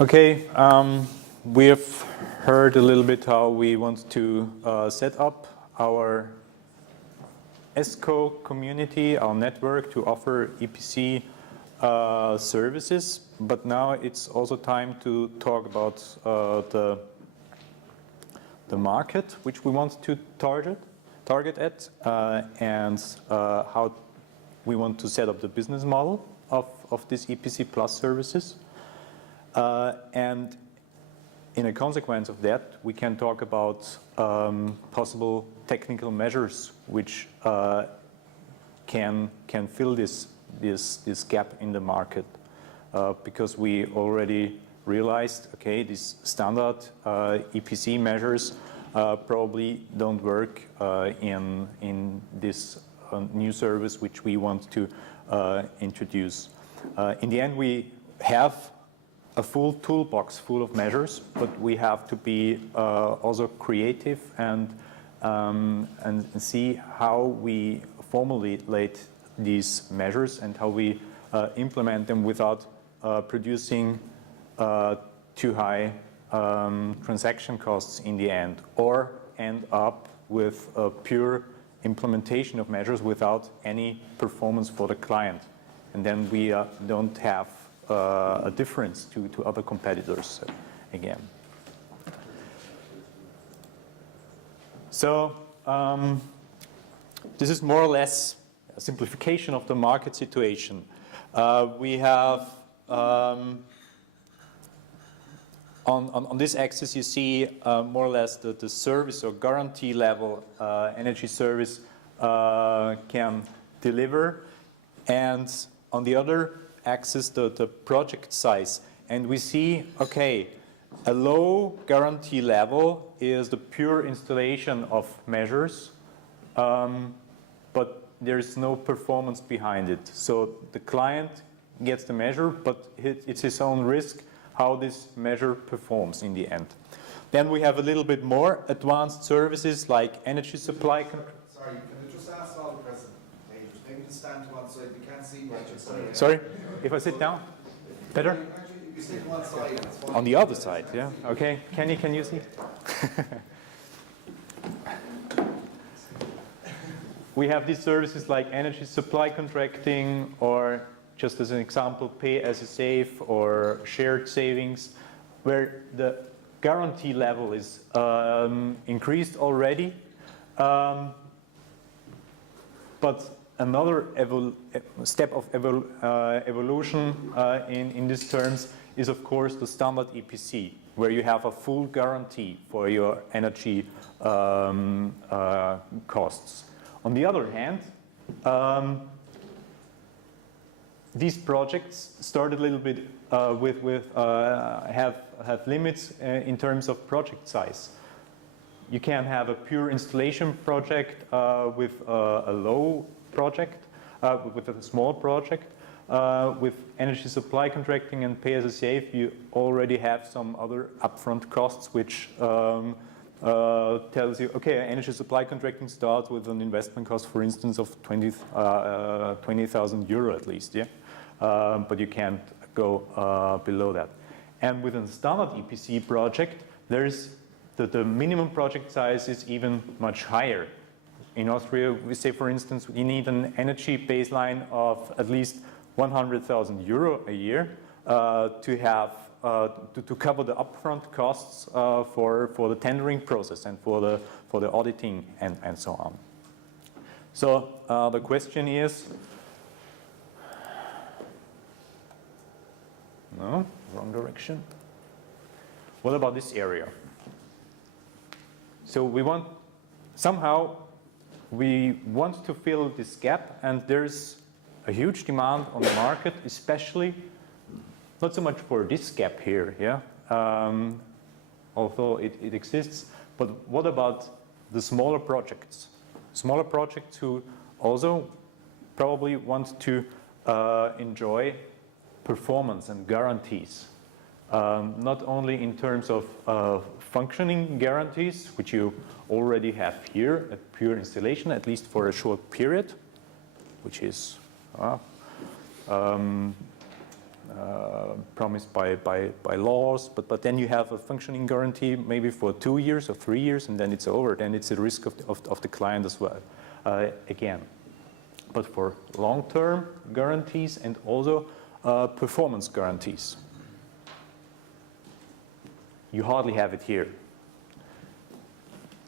Okay, we have heard a little bit how we want to set up our ESCO community, our network, to offer EPC services. But now it's also time to talk about the market which we want to target at, and how we want to set up the business model of this EPC Plus services. And in a consequence of that, we can talk about possible technical measures which can fill this gap in the market, because we already realized, okay, these standard EPC measures probably don't work in this new service which we want to introduce. In the end, we have a full toolbox full of measures, but we have to be also creative and see how we formulate these measures and how we implement them without producing too high transaction costs in the end, or end up with a pure implementation of measures without any performance for the client. And then we don't have a difference to other competitors again. So this is more or less a simplification of the market situation. We have on this axis you see more or less the service or guarantee level energy service can deliver, and on the other axis the project size. And we see, okay, a low guarantee level is the pure installation of measures, but there's no performance behind it. So the client gets the measure, but it's his own risk how this measure performs in the end. Then we have a little bit more advanced services like energy supply. Sorry, can I just ask all the presenters, maybe to stand to one side, we can't see what you're saying. Sorry, if I sit down? Better? Actually, you sit on one side, it's fine. On the other side, yeah. Okay, can you see? We have these services like energy supply contracting, or just as an example, pay as you save or shared savings, where the guarantee level is increased already. But another step of evolution in these terms is, of course, the standard EPC, where you have a full guarantee for your energy costs. On the other hand, these projects start a little bit have limits in terms of project size. You can have a pure installation project with a low project, with a small project. With energy supply contracting and pay as you save, you already have some other upfront costs which tells you, okay, energy supply contracting starts with an investment cost, for instance, of 20,000 euro at least, yeah? But you can't go below that. And with a standard EPC project, there's the minimum project size is even much higher. In Austria, we say, for instance, you need an energy baseline of at least 100,000 euro a year to have to cover the upfront costs for the tendering process and for the auditing and so on. So the question is, no, wrong direction. What about this area? So we want to fill this gap, and there's a huge demand on the market, especially not so much for this gap here, yeah, although it exists, but what about the smaller projects? Smaller projects who also probably want to enjoy performance and guarantees, not only in terms of functioning guarantees, which you already have here at pure installation, at least for a short period, which is promised by laws, but then you have a functioning guarantee maybe for 2 years or 3 years, and then it's over. Then it's a risk of the client as well, again. But for long-term guarantees and also performance guarantees, you hardly have it here.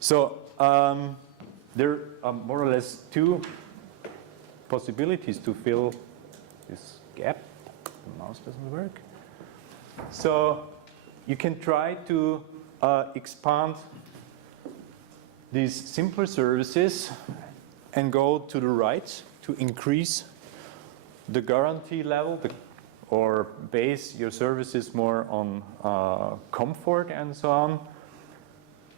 So there are more or less 2 possibilities to fill this gap. The mouse doesn't work. So you can try to expand these simpler services and go to the right to increase the guarantee level or base your services more on comfort and so on.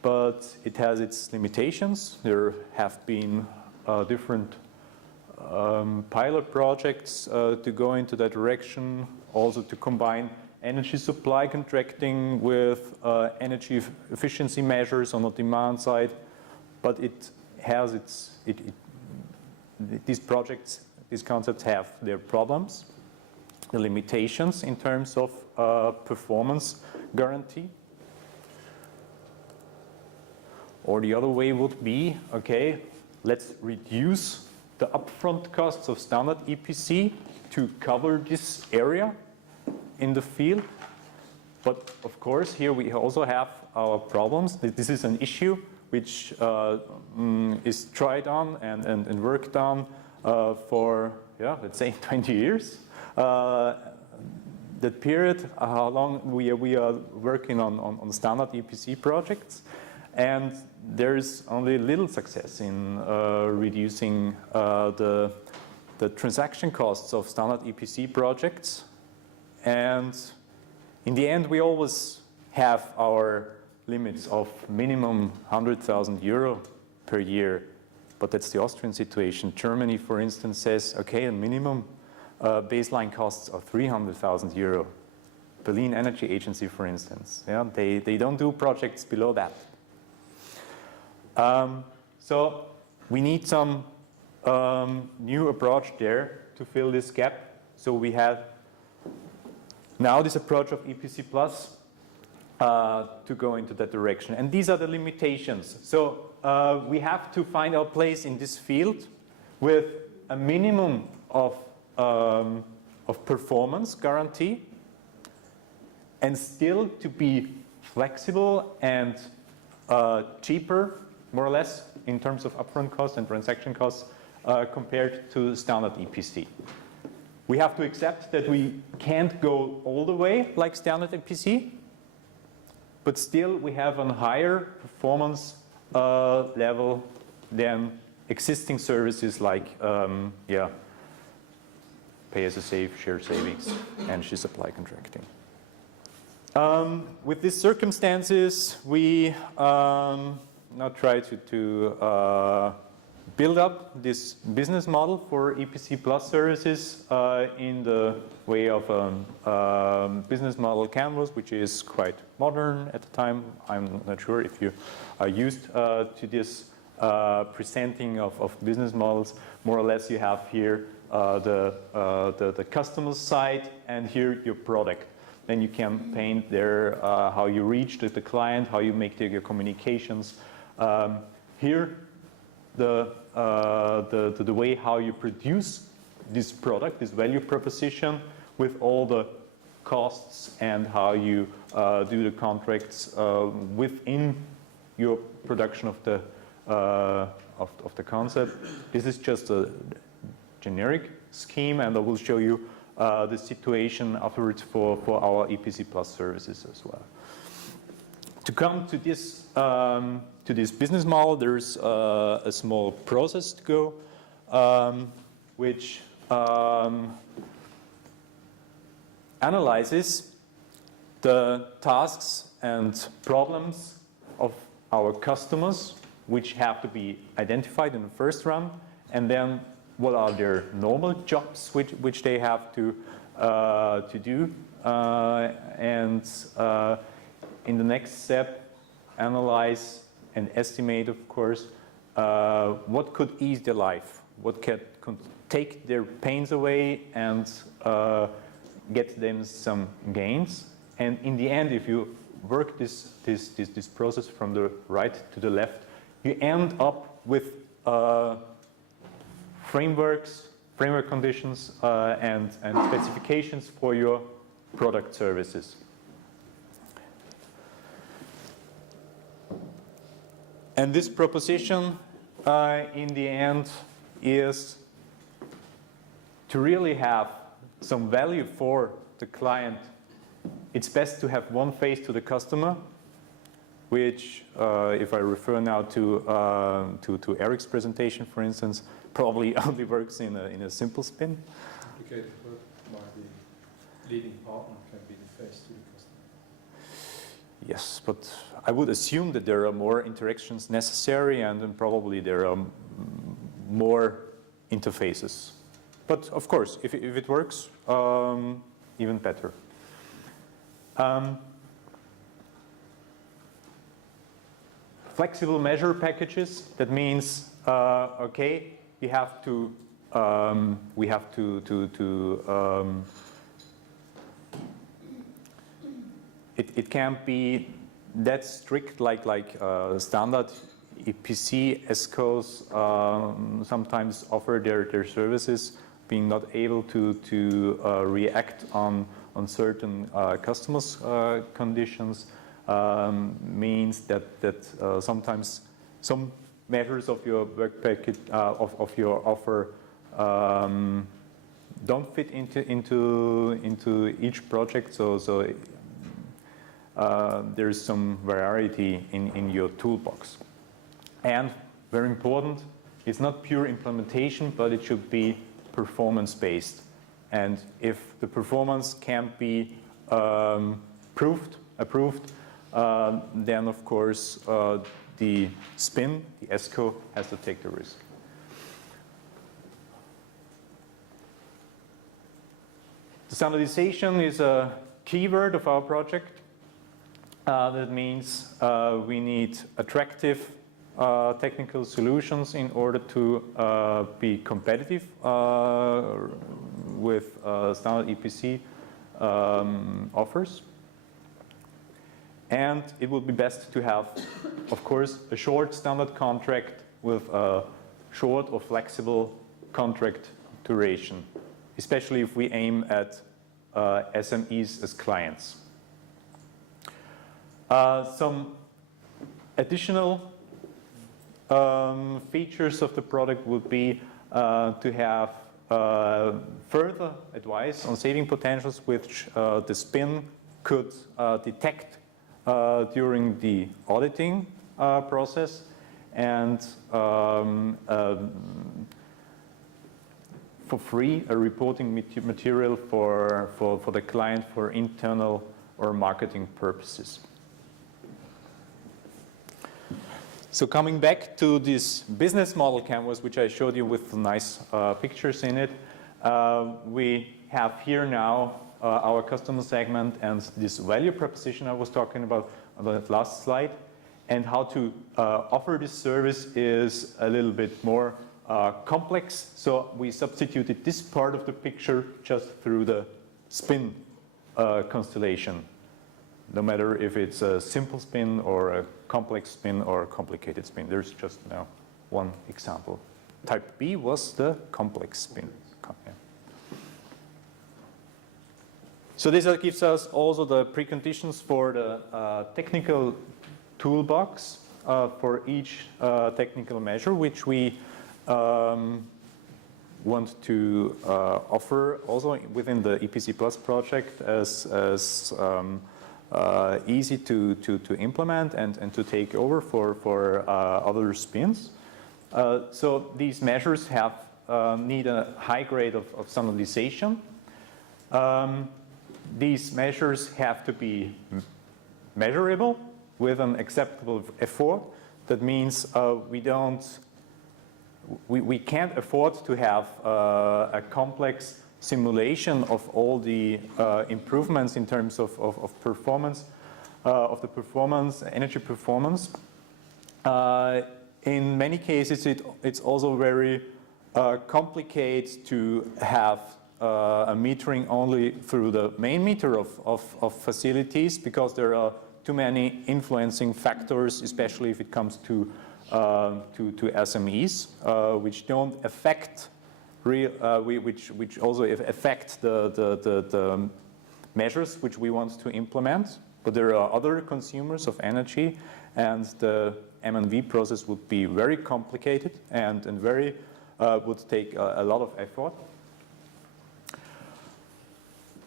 But it has its limitations. There have been different pilot projects to go into that direction, also to combine energy supply contracting with energy efficiency measures on the demand side. But it has these projects, these concepts have their problems, the limitations in terms of performance guarantee. Or the other way would be, okay, let's reduce the upfront costs of standard EPC to cover this area in the field. But of course, here we also have our problems. This is an issue which is tried on and worked on for, let's say 20 years. That period, how long we are working on standard EPC projects. And there's only little success in reducing the transaction costs of standard EPC projects. And in the end, we always have our limits of minimum 100,000 euro per year. But that's the Austrian situation. Germany, for instance, says, okay, a minimum baseline costs are 300,000 euro. Berlin Energy Agency, for instance, they don't do projects below that. So we need some new approach there to fill this gap. So we have now this approach of EPC Plus to go into that direction. And these are the limitations. So we have to find our place in this field with a minimum of performance guarantee and still to be flexible and cheaper, more or less, in terms of upfront costs and transaction costs compared to standard EPC. We have to accept that we can't go all the way like standard EPC, but still we have a higher performance level than existing services like pay-as-you-save, shared savings, energy supply contracting. With these circumstances, we now try to build up this business model for EPC Plus services in the way of a business model canvas, which is quite modern at the time. I'm not sure if you are used to this presenting of business models. More or less, you have here the customer side and here your product. Then you can paint there how you reach the client, how you make your communications. Here, the way how you produce this product, this value proposition, with all the costs and how you do the contracts within your production of the concept. This is just a generic scheme, and I will show you the situation afterwards for our EPC Plus services as well. To come to this business model, there's a small process to go, which analyzes the tasks and problems of our customers, which have to be identified in the first run, and then what are their normal jobs which they have to do, and in the next step, analyze and estimate, of course, what could ease their life, what could take their pains away and get them some gains. And in the end, if you work this process from the right to the left, you end up with framework conditions and specifications for your product services. And this proposition in the end is to really have some value for the client. It's best to have one face to the customer, which, if I refer now to Eric's presentation, for instance, probably only works in a simple spin. Complicated work why the leading partner can be the face to the customer. Yes, but I would assume that there are more interactions necessary, and then probably there are more interfaces. But of course, if it works, even better. Flexible measure packages. That means, okay, we have to it can't be that strict like standard EPC ESCOs sometimes offer their services, being not able to react on certain customers' conditions means that sometimes some measures of your work package of your offer don't fit into each project. So there's some variety in your toolbox. And very important, it's not pure implementation, but it should be performance-based. And if the performance can't be approved, then of course the SPIN, the ESCO, has to take the risk. The standardization is a keyword of our project. That means we need attractive technical solutions in order to be competitive with standard EPC offers. And it would be best to have, of course, a short standard contract with a short or flexible contract duration, especially if we aim at SMEs as clients. Some additional features of the product would be to have further advice on saving potentials which the SPIN could detect during the auditing process, and for free a reporting material for the client for internal or marketing purposes. So coming back to this business model canvas, which I showed you with nice pictures in it, we have here now our customer segment and this value proposition I was talking about on the last slide. And how to offer this service is a little bit more complex. So we substituted this part of the picture just through the SPIN constellation, no matter if it's a simple spin or a complex spin or a complicated spin. There's just now one example. Type B was the complex spin. Yeah. So this gives us also the preconditions for the technical toolbox for each technical measure, which we want to offer also within the EPC Plus project as easy to implement and to take over for other spins. So these measures need a high grade of standardization. These measures have to be measurable with an acceptable effort. That means we can't afford to have a complex simulation of all the improvements in terms of performance, of the performance, energy performance. In many cases, it's also very complicated to have a metering only through the main meter of facilities, because there are too many influencing factors, especially if it comes to SMEs, which don't affect which also affect the measures which we want to implement. But there are other consumers of energy, and the M&V process would be very complicated and very would take a lot of effort.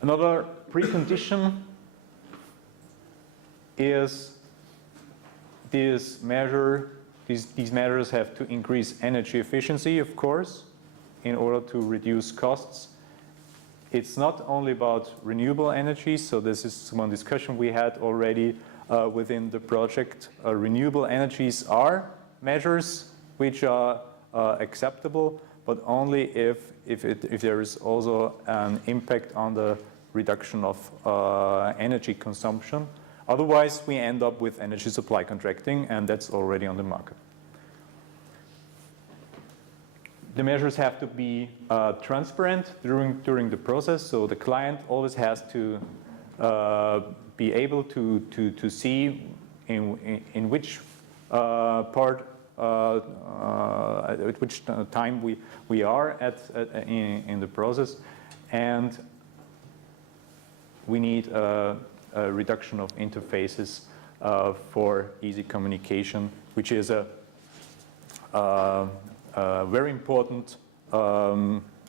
Another precondition is these measures have to increase energy efficiency, of course, in order to reduce costs. It's not only about renewable energy, so this is one discussion we had already within the project. Renewable energies are measures which are acceptable, but only if there is also an impact on the reduction of energy consumption. Otherwise, we end up with energy supply contracting, and that's already on the market. The measures have to be transparent during the process, so the client always has to be able to see in which part at which time we are in the process, and we need a reduction of interfaces for easy communication, which is a very important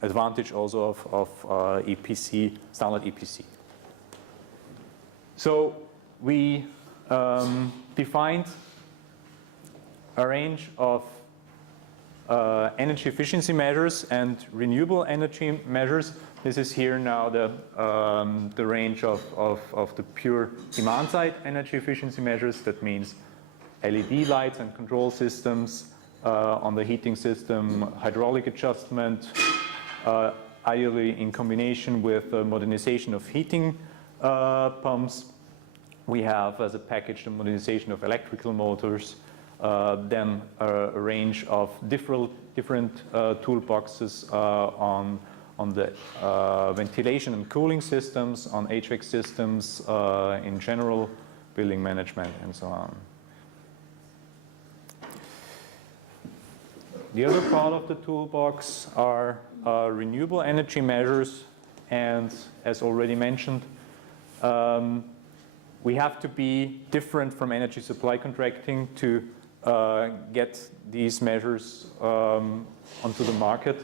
advantage also of EPC, standard EPC. So we defined a range of energy efficiency measures and renewable energy measures. This is here now the range of the pure demand side energy efficiency measures. That means LED lights and control systems, on the heating system, hydraulic adjustment, ideally in combination with modernization of heating pumps. We have as a package the modernization of electrical motors, then a range of different toolboxes on the ventilation and cooling systems, on HVAC systems in general, building management, and so on. The other part of the toolbox are renewable energy measures, and as already mentioned, we have to be different from energy supply contracting to get these measures onto the market.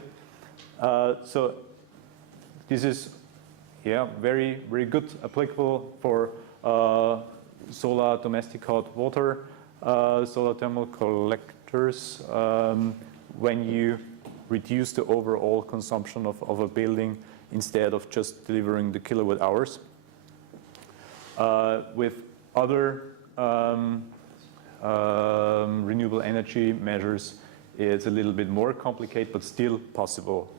So this is very good applicable for solar domestic hot water, solar thermal collectors, when you reduce the overall consumption of a building instead of just delivering the kilowatt hours. With other renewable energy measures, it's a little bit more complicated, but still possible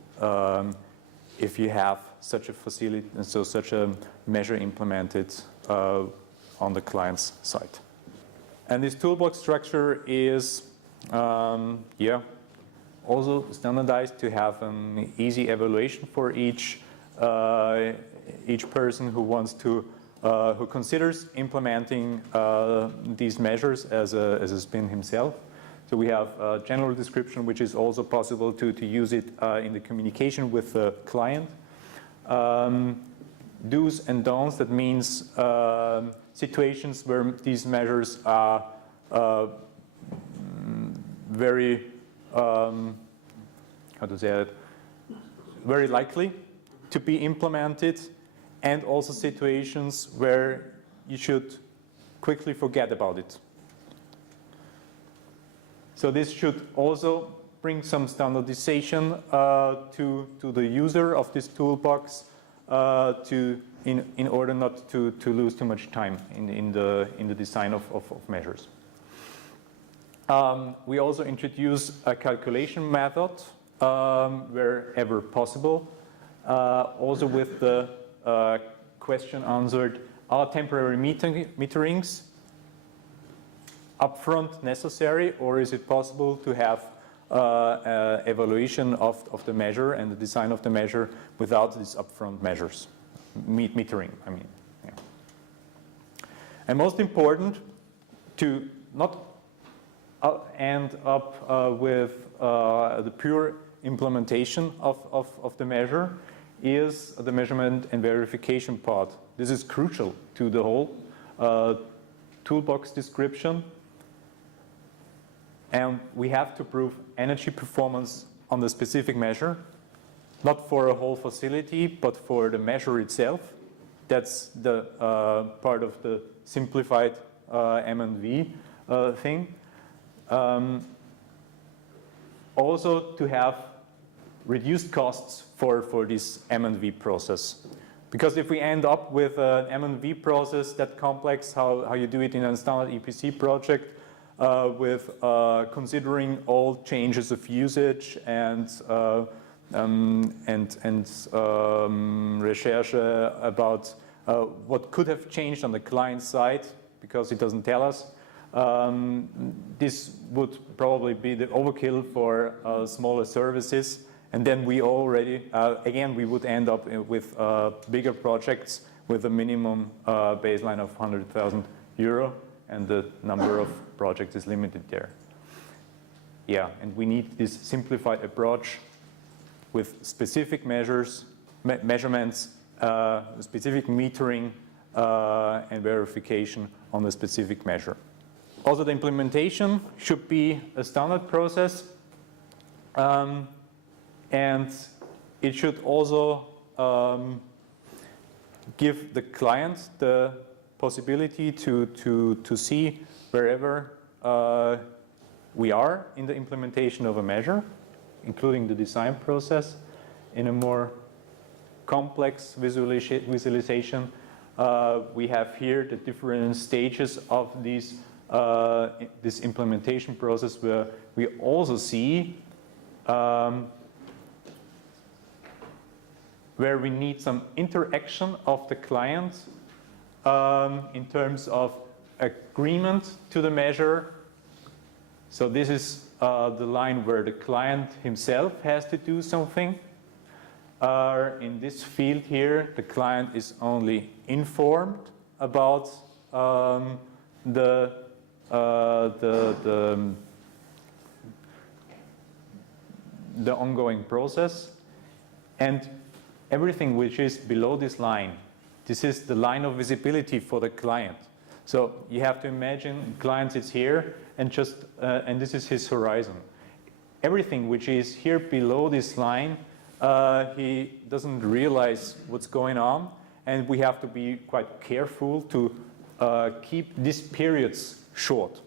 if you have such a facility and so such a measure implemented on the client's side. And this toolbox structure is also standardized to have an easy evaluation for each person who wants to who considers implementing these measures as a spin himself. So we have a general description, which is also possible to use it in the communication with the client. Do's and don'ts, that means situations where these measures are very, very likely to be implemented, and also situations where you should quickly forget about it. So this should also bring some standardization to the user of this toolbox in order not to lose too much time in the design of measures. We also introduce a calculation method wherever possible, also with the question answered, are temporary meterings upfront necessary, or is it possible to have evaluation of the measure and the design of the measure without these upfront measures, metering, I mean. Yeah. And most important, to not end up with the pure implementation of the measure, is the measurement and verification part. This is crucial to the whole toolbox description. And we have to prove energy performance on the specific measure, not for a whole facility, but for the measure itself. That's the part of the simplified M&V thing. Also to have reduced costs for this M&V process. Because if we end up with an M&V process that complex, how you do it in a standard EPC project, with considering all changes of usage and research about what could have changed on the client side, because it doesn't tell us. This would probably be the overkill for smaller services. And then we already, again, we would end up with bigger projects with a minimum baseline of 100,000 euro, and the number of projects is limited there. Yeah, and we need this simplified approach with specific measures, measurements, specific metering, and verification on the specific measure. Also, the implementation should be a standard process. And it should also give the client the possibility to see wherever we are in the implementation of a measure, including the design process, in a more complex visualization. We have here the different stages of this implementation process, where we also see where we need some interaction of the client in terms of agreement to the measure. So this is the line where the client himself has to do something. In this field here, the client is only informed about the ongoing process, and everything which is below this line, this is the line of visibility for the client. So you have to imagine the client sits here and and this is his horizon. Everything which is here below this line, he doesn't realize what's going on, and we have to be quite careful to keep these periods short,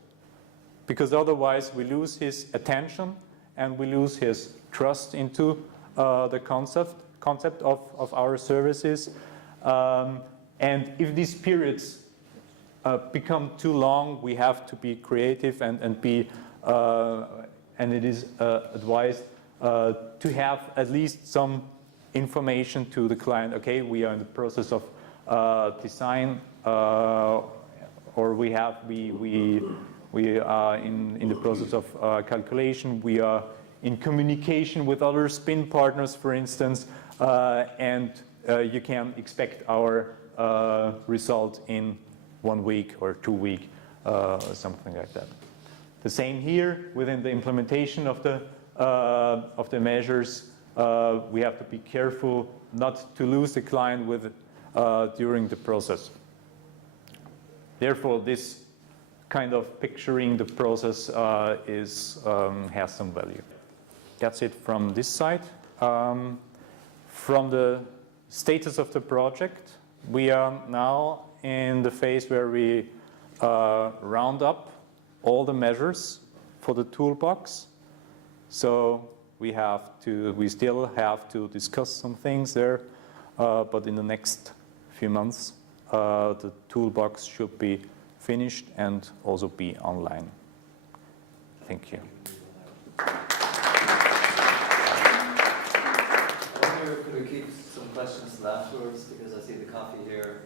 because otherwise we lose his attention and we lose his trust into the concept of our services. And if these periods become too long, we have to be creative and be, and it is advised to have at least some information to the client. Okay, we are in the process of design, or we are in the process of calculation. We are in communication with other spin partners, for instance, and you can expect our result in 1 week or 2 weeks, something like that. The same here within the implementation of the measures. We have to be careful not to lose the client during the process. Therefore, this kind of picturing the process has some value. That's it from this side. From the status of the project, we are now in the phase where we round up all the measures for the toolbox. So we still have to discuss some things there, but in the next few months, the toolbox should be finished and also be online. Thank you. Could we keep some questions till afterwards, because I see the coffee here.